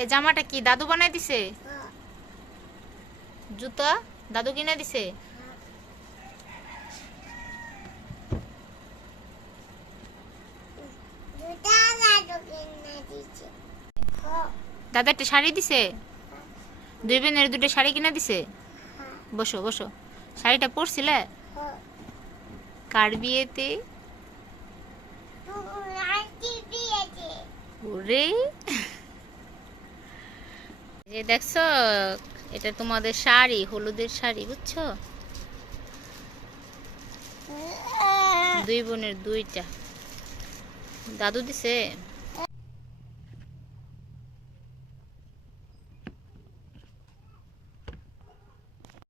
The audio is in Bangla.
এ জামাটা কি দাদু বানাই দিছে? জুতা? দাদু কিনে দিছে? দাদা একটা শাড়ি দিছে? দুই বোনের দুটো শাড়ি কিনে দিছে? বসো বসো। শাড়িটা পরছিলে? কার বিয়েতে? ওরে। যে দেখছ, এটা তোমাদের শাড়ি, হলুদের শাড়ি, বুঝছ? দুই বোনের দুইটা। দাদু দিছে?